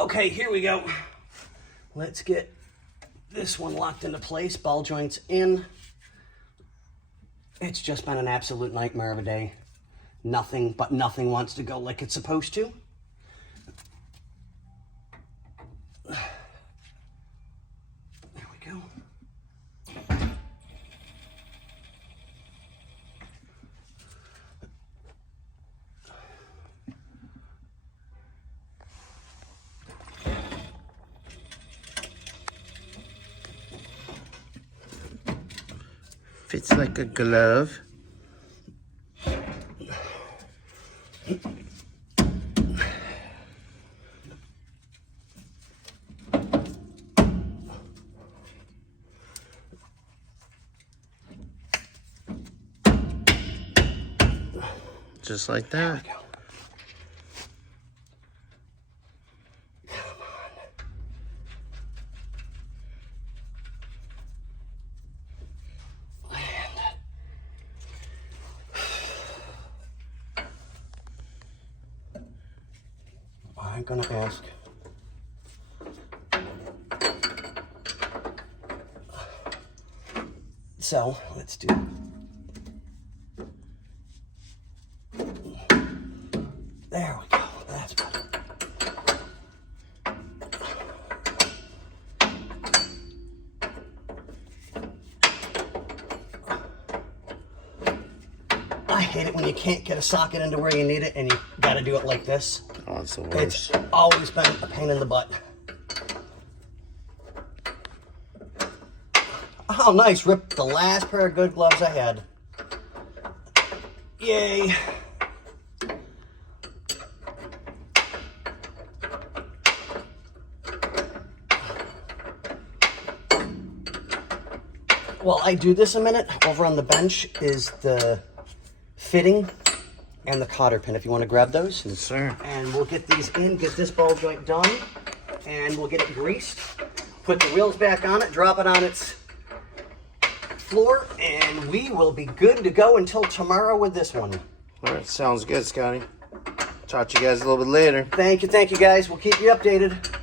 Okay, here we go. Let's get this one locked into place, ball joints in. It's just been an absolute nightmare of a day. Nothing wants to go like it's supposed to. There we go. Fits like a glove. Just like that. I'm gonna ask. So let's do. There we go. That's better. I hate it when you can't get a socket into where you need it and you gotta do it like this. Oh, it's the worst. It's always been a pain in the butt. Oh, nice. Ripped the last pair of good gloves I had. Yay. While I do this a minute, over on the bench is the fitting and the cotter pin, if you want to grab those. Yes, sir. And we'll get these in, get this ball joint done, and we'll get it greased. Put the wheels back on it, drop it on its floor, and we will be good to go until tomorrow with this one. All right, sounds good, Scotty. Talk to you guys a little bit later. Thank you, guys. We'll keep you updated.